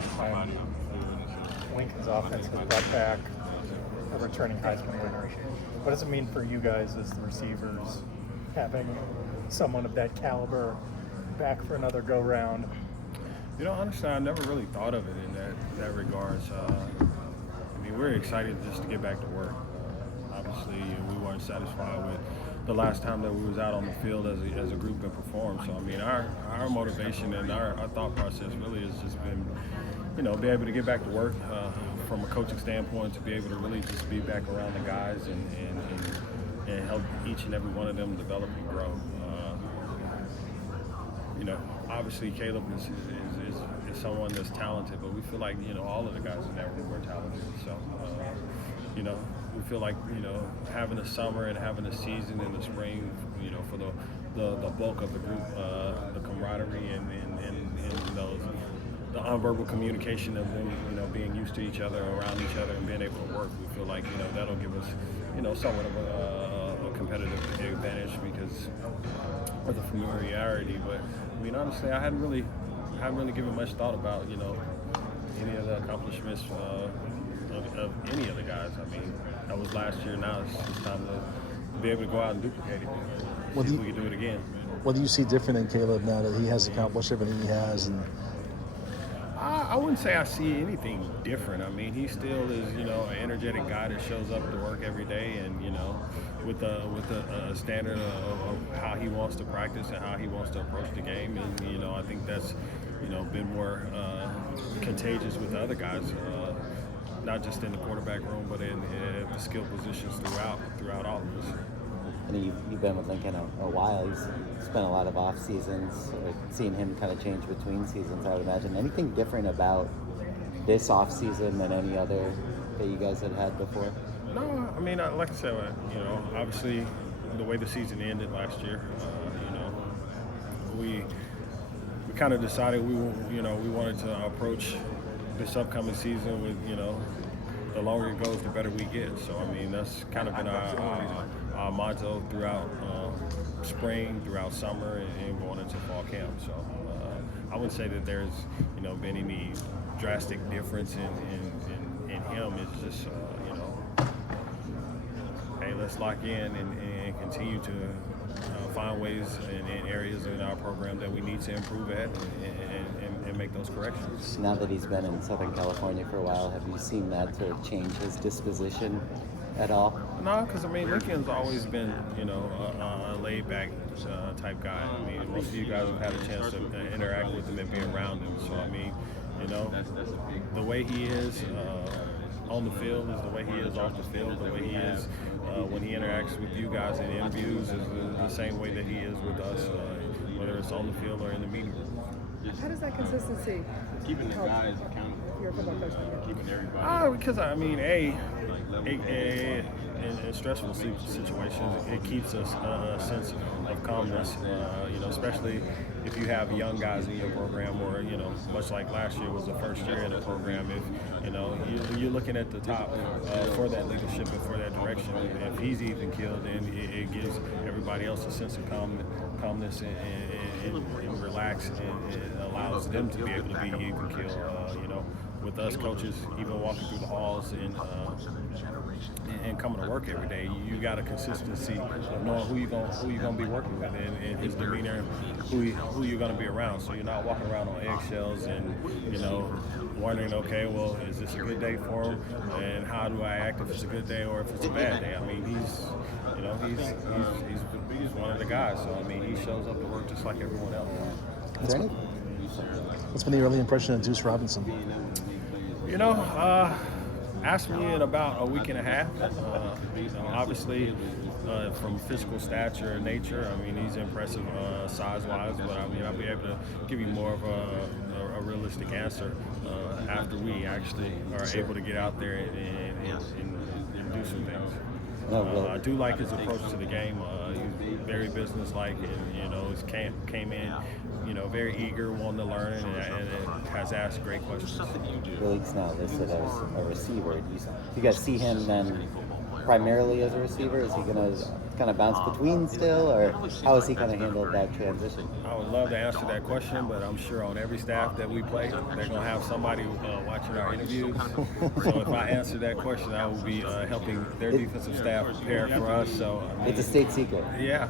first time Lincoln's offense has brought back a returning Heisman winner. What does it mean for you guys as the receivers, having someone of that caliber back for another go-round? You know, honestly, I never really thought of it in that regards. I mean, we're excited just to get back to work. Obviously, we weren't satisfied with the last time that we was out on the field as a group and performed. So, I mean, our motivation and our thought process really has just been, you know, be able to get back to work from a coaching standpoint, to be able to really just be back around the guys and help each and every one of them develop and grow. You know, obviously Caleb is someone that's talented, but we feel like, you know, all of the guys in that room are talented. So, you know, we feel like, you know, having a summer and having a season in the spring, you know, for the bulk of the group, the camaraderie and those, the nonverbal communication of them, you know, being used to each other, around each other, and being able to work, we feel like, you know, that'll give us, you know, somewhat of a competitive advantage because of the familiarity. But I mean, honestly, I hadn't really given much thought about, you know, any of the accomplishments of any of the guys. I mean, that was last year. Now it's just time to be able to go out and duplicate it. See if we can do it again. What do you see different in Caleb now that he has accomplished everything he has? And I wouldn't say I see anything different. I mean, he still is, you know, an energetic guy that shows up to work every day, and, you know, with a standard of how he wants to practice and how he wants to approach the game. And, you know, I think that's, you know, been more contagious with the other guys, not just in the quarterback room, but in the skill positions throughout all of us. And you've been with Lincoln a while. He's spent a lot of off seasons, seeing him kind of change between seasons, I would imagine. Anything different about this off season than any other that you guys had before? No, I mean, like I said, you know, obviously the way the season ended last year, you know, we kind of decided we wanted to approach this upcoming season with, you know, the longer it goes, the better we get. So, I mean, that's kind of been our motto throughout spring, throughout summer, and going into fall camp. So, I wouldn't say that there's, you know, been any drastic difference in him. It's just, you know, hey, let's lock in and continue to find ways and areas in our program that we need to improve at and make those corrections. Now that he's been in Southern California for a while, have you seen that sort of change his disposition at all? No, because, I mean, Lincoln's always been, you know, a laid-back type guy. I mean, most of you guys have had a chance to interact with him and be around him. So, I mean, you know, the way he is on the field is the way he is off the field. The way he is when he interacts with you guys in interviews is the same way that he is with us, whether it's on the field or in the meeting room. How does that consistency keeping the guys accountable? Your football coach? Keeping everybody. Because, I mean, in stressful situations, it keeps us a sense of calmness, you know, especially if you have young guys in your program, or, you know, much like last year was the first year in the program. If, you know, you're looking at the top for that leadership and for that direction. If he's even killed, then it gives everybody else a sense of calmness and relax, and it allows them to be able to be even killed. You know, with us coaches, even walking through the halls and coming to work every day, you got a consistency of knowing who you're gonna be working with, and his demeanor, who you're gonna be around. So you're not walking around on eggshells and, you know, wondering, okay, well, is this a good day for him, and how do I act if it's a good day or if it's a bad day? I mean, he's one of the guys. So, I mean, he shows up to work just like everyone else. What's been the early impression of Deuce Robinson? You know, asked me in about a week and a half. You know, obviously, from physical stature and nature, I mean, he's impressive size-wise, but I mean, I'll be able to give you more of a realistic answer after we actually are able to get out there and do some things. I do like his approach to the game. He's very businesslike, and, you know, his came in, you know, very eager, wanting to learn, and has asked great questions. Willick's now listed as a receiver. Do you guys see him then primarily as a receiver? Is he going to kind of bounce between still, or how has he kind of handled that transition? I would love to answer that question, but I'm sure on every staff that we play, they're going to have somebody watching our interviews. So if I answer that question, I will be helping their defensive staff prepare for us. So I mean, It's a state secret. yeah.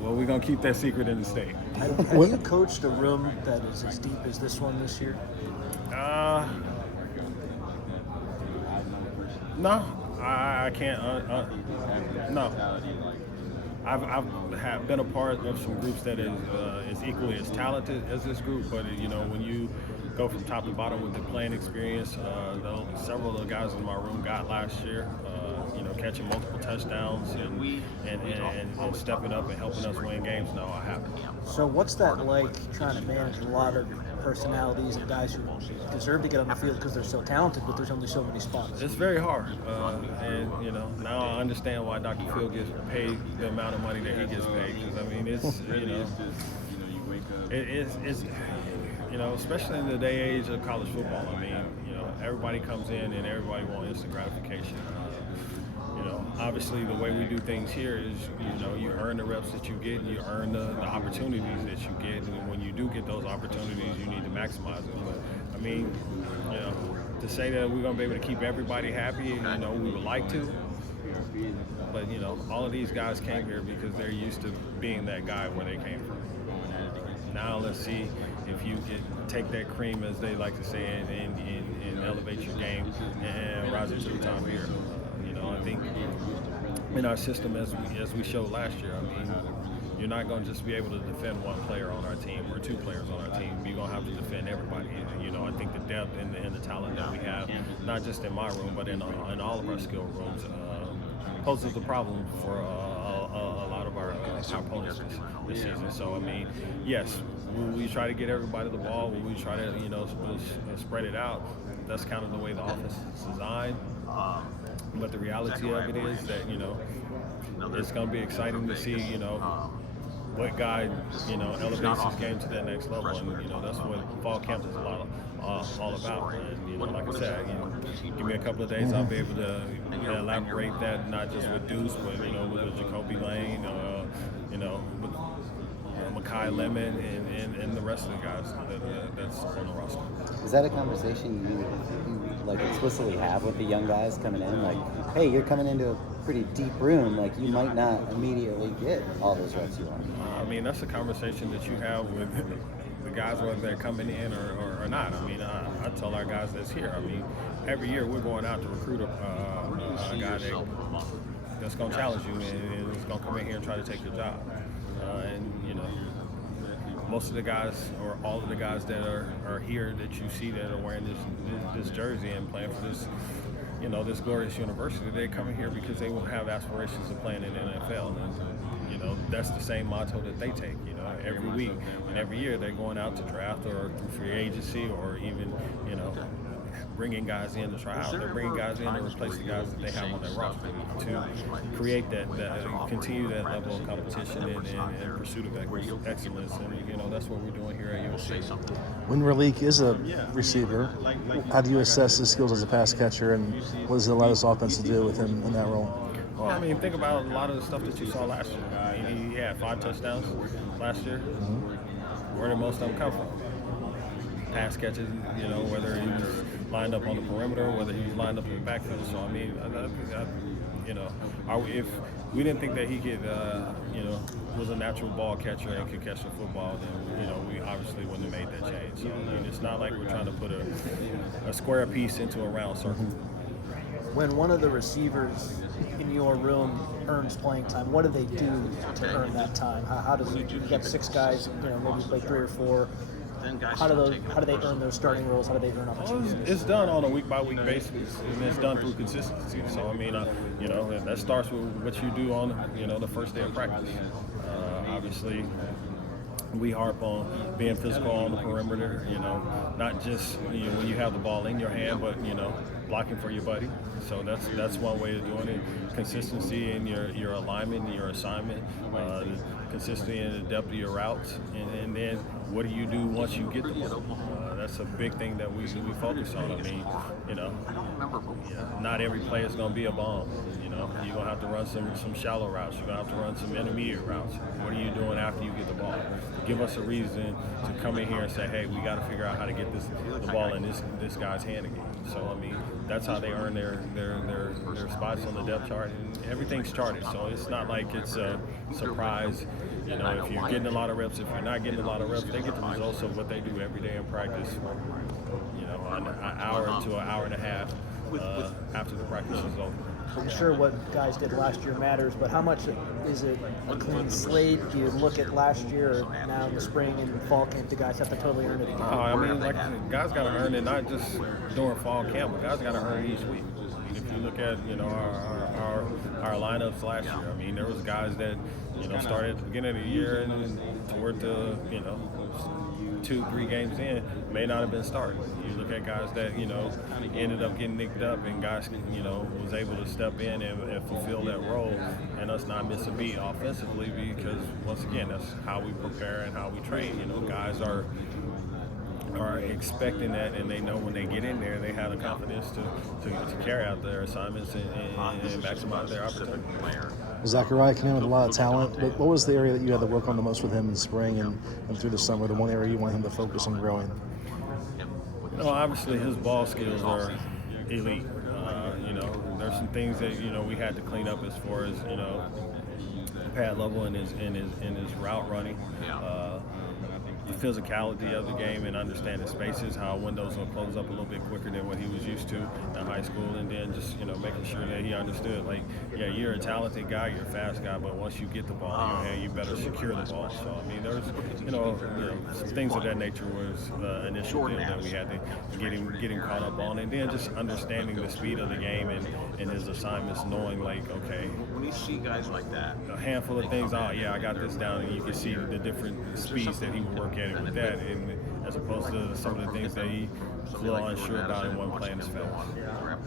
Well, we're going to keep that secret in the state. Have you coached a room that is as deep as this one this year? No, I can't. No. I've been a part of some groups that is equally as talented as this group, but you know, when you go from top to bottom with the playing experience, several of the guys in my room got last year. You know, catching multiple touchdowns and stepping up and helping us win games. No, I haven't. So what's that like trying to manage a lot of personalities and guys who deserve to get on the field because they're so talented, but there's only so many spots? It's very hard, and you know, now I understand why Dr. Phil gets paid the amount of money that he gets paid. Because I mean, it's you know, it's you know, especially in the day age of college football. I mean, you know, everybody comes in and everybody wants instant gratification. You know, obviously the way we do things here is, you know, you earn the reps that you get and you earn the opportunities that you get. And when you do get those opportunities, you need to maximize them. But, I mean, you know, to say that we're going to be able to keep everybody happy, you know, we would like to. But, you know, all of these guys came here because they're used to being that guy where they came from. Now let's see if you can take that cream, as they like to say, and elevate your game and rise it to the top here. You know, I think in our system, as we showed last year, I mean, you're not going to just be able to defend one player on our team or two players on our team. You're going to have to defend everybody. You know, I think the depth and the talent that we have, not just in my room, but in all of our skill rooms, poses a problem for a lot of our opponents this season. So, I mean, yes, we try to get everybody the ball. We try to, you know, spread it out. That's kind of the way the offense is designed. But the reality of it is that, you know, it's going to be exciting to see, you know, what guy, you know, elevates his game to that next level. And, you know, that's what fall camp is all about. And, you know, like I said, you know, give me a couple of days, I'll be able to elaborate that, not just with Deuce, but, you know, with Jacoby Lane, you know, with Makai Lemon and the rest of the guys that's on the roster. Is that a conversation you like explicitly have with the young guys coming in? Like, hey, you're coming into a pretty deep room. Like, you might not immediately get all those reps you want. I mean, that's a conversation that you have with the guys, whether they're coming in or not. I mean, I tell our guys that's here. I mean, every year we're going out to recruit a guy that's going to challenge you and is going to come in here and try to take your job. And, you know, most of the guys, or all of the guys that are here that you see that are wearing this jersey and playing for this, you know, this glorious university, they come here because they will have aspirations of playing in the NFL. And, you know, that's the same motto that they take, you know, every week and every year they're going out to draft or through free agency or even, you know, bringing guys in to try out. They're bringing guys in to replace the guys that they have on their roster to create that continue that level of competition and pursuit of excellence. And, you know, that's what we're doing here at USC. When Raleek is a receiver, how do you assess his skills as a pass catcher, and what does it allow this offense to do with him in that role? Well, I mean, think about a lot of the stuff that you saw last year. I mean, he had 5 touchdowns last year. Where did most of them come from? Pass catches, you know, whether he was lined up on the perimeter, whether he was lined up in the backfield. So, I mean, you know, if we didn't think that he could, you know, was a natural ball catcher and could catch the football, then, you know, we obviously wouldn't have made that change. So, I mean, it's not like we're trying to put a square piece into a round circle. When one of the receivers in your room earns playing time, what do they do to earn that time? How does you got 6 guys, you know, maybe play 3 or 4. How do they earn those starting roles? How do they earn opportunities? It's done on a week-by-week basis, and it's done through consistency. So, I mean, you know, that starts with what you do on, you know, the first day of practice. Obviously, we harp on being physical on the perimeter, you know, not just, you know, when you have the ball in your hand, but, you know, blocking for your buddy. So that's one way of doing it. Consistency in your alignment and your assignment, consistency in the depth of your routes, and then what do you do once you get the ball? that's a big thing that we focus on. I mean, you know, not every play is going to be a bomb. You know, you're going to have to run some shallow routes. You're going to have to run some intermediate routes. What are you doing after you get the ball? Give us a reason to come in here and say, hey, we got to figure out how to get the ball in this guy's hand again. So, I mean, that's how they earn their spots on the depth chart. And everything's charted, so it's not like it's a surprise. You know, if you're getting a lot of reps, if you're not getting a lot of reps, they get the results of what they do every day in practice. You know, an hour to an hour and a half after the practice is over. I'm sure what guys did last year matters, but how much is it a clean slate? Do you look at last year or now in the spring and fall camp, the guys have to totally earn it again? I mean, like guys got to earn it not just during fall camp, but guys got to earn it each week. I mean, if you look at our lineups last year, I mean, there was guys that started at the beginning of the year and toward the 2-3 games in may not have been starting. You look at guys that ended up getting nicked up, and guys was able to step in and fulfill that role, and us not miss a beat offensively, because once again that's how we prepare and how we train. Guys are expecting that, and they know when they get in there they have the confidence to carry out their assignments and maximize their opportunity. Zachariah came in with a lot of talent, but what was the area that you had to work on the most with him in the spring and through the summer, the one area you want him to focus on growing? Obviously his ball skills are elite. There's some things that we had to clean up as far as pad level in his route running. The physicality of the game and understanding spaces, how windows will close up a little bit quicker than what he was used to in high school, and then just making sure that he understood, like, yeah, you're a talented guy, you're a fast guy, but once you get the ball in your hand, you better secure the ball. So I mean, there's some things of that nature was the initial deal that we had to get him caught up on, and then just understanding the speed of the game and his assignments, knowing like, okay, when you see guys like that, a handful of things, oh yeah, I got this down, and you can see the different speeds that he would work at it with that, and as opposed to some of the things that he was a little unsure about in one play in his face.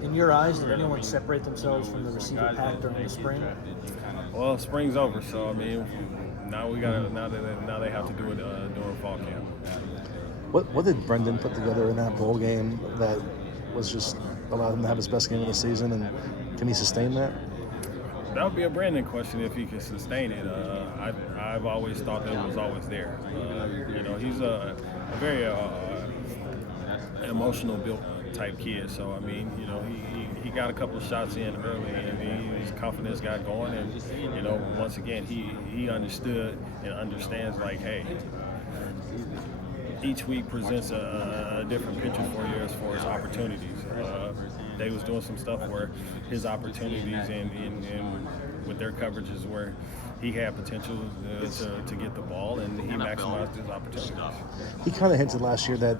In your eyes, did anyone separate themselves from the receiver pack during the spring? Well, spring's over, so I mean, now they have to do it during fall camp. What did Brendan put together in that bowl game that was just allowed him to have his best game of the season, and can he sustain that? That would be a Brandon question if he can sustain it. I've always thought that it was always there. He's a very emotional built type kid. So I mean, he got a couple of shots in early, and his confidence got going. And once again, he understood and understands, like, hey, each week presents a different picture for you as far as opportunities. They was doing some stuff where his opportunities and with their coverages where he had potential to get the ball, and he maximized his opportunities. He kind of hinted last year that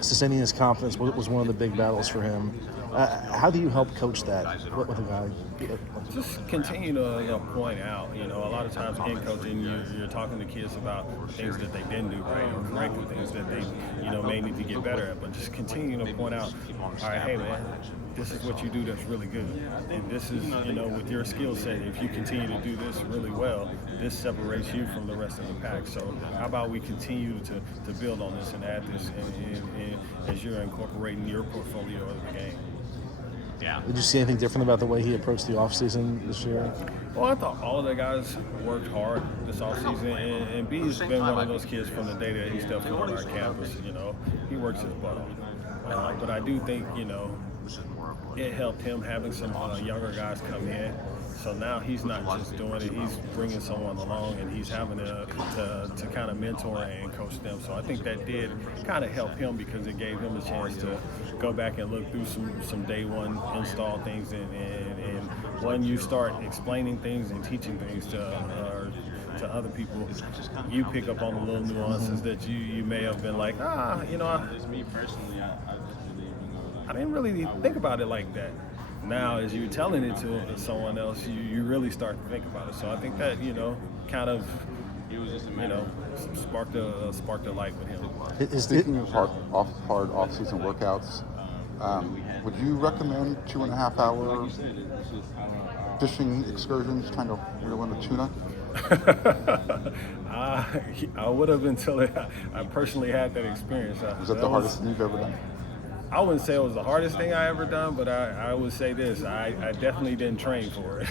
sustaining his confidence was one of the big battles for him. How do you help coach that with a guy? Just continue to point out. A lot of times in coaching, you're talking to kids about things that they didn't do right, or correcting things that they may need to get better at. But just continue to point out, all right, hey man, this is what you do that's really good, and this is with your skill set. If you continue to do this really well, this separates you from the rest of the pack. So how about we continue to build on this and add this and as you're incorporating your portfolio of the game. yeah. Did you see anything different about the way he approached the offseason this year? Well, I thought all of the guys worked hard this offseason, and B's been one of those kids from the day that he stepped foot on our campus. He works his butt off. But I do think, it helped him having some younger guys come in. So now he's not just doing it, he's bringing someone along, and he's having to kind of mentor and coach them. So I think that did kind of help him, because it gave him a chance to go back and look through some day one install things. And when you start explaining things and teaching things to other people, you pick up on the little nuances that you may have been like, Me personally, I didn't really think about it like that. Now, as you're telling it to someone else, you really start to think about it. So I think that, kind of, sparked a light with him. Speaking of hard off-season workouts, would you recommend 2.5-hour fishing excursions trying to reel in a tuna? I would have until I personally had that experience. Was that the hardest thing you've ever done? I wouldn't say it was the hardest thing I ever done, but I would say this: I definitely didn't train for it,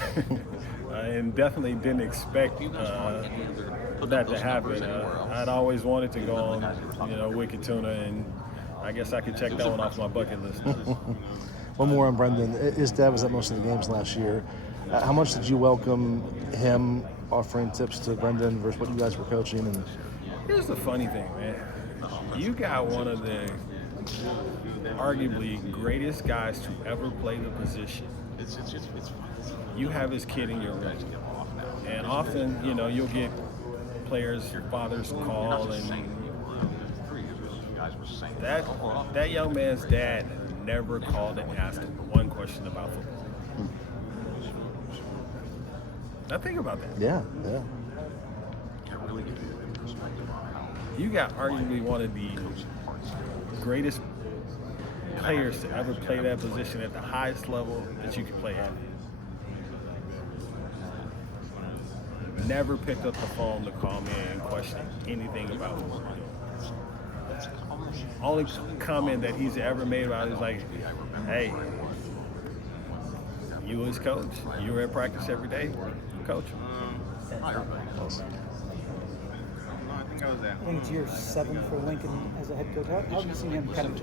and definitely didn't expect that to happen. I'd always wanted to go on, Wicked Tuna, and I guess I could check that one off my bucket list. One more on Brendan. His dad was at most of the games last year. How much did you welcome him offering tips to Brendan versus what you guys were coaching? And Here's the funny thing, man. You got one of the arguably greatest guys to ever play the position. You have his kid in your room. And often, you'll get players' fathers call, and that young man's dad never called and asked him one question about football. Now think about that. yeah. You got arguably one of the greatest players to ever play that position at the highest level that you can play at. Never picked up the phone to call me and question anything about what we're doing. Only comment that he's ever made about it is like, hey, you was coach. You were at practice every day, coach. I think I was at. I think it's year 7 for Lincoln as a head coach. How have you seen him kind of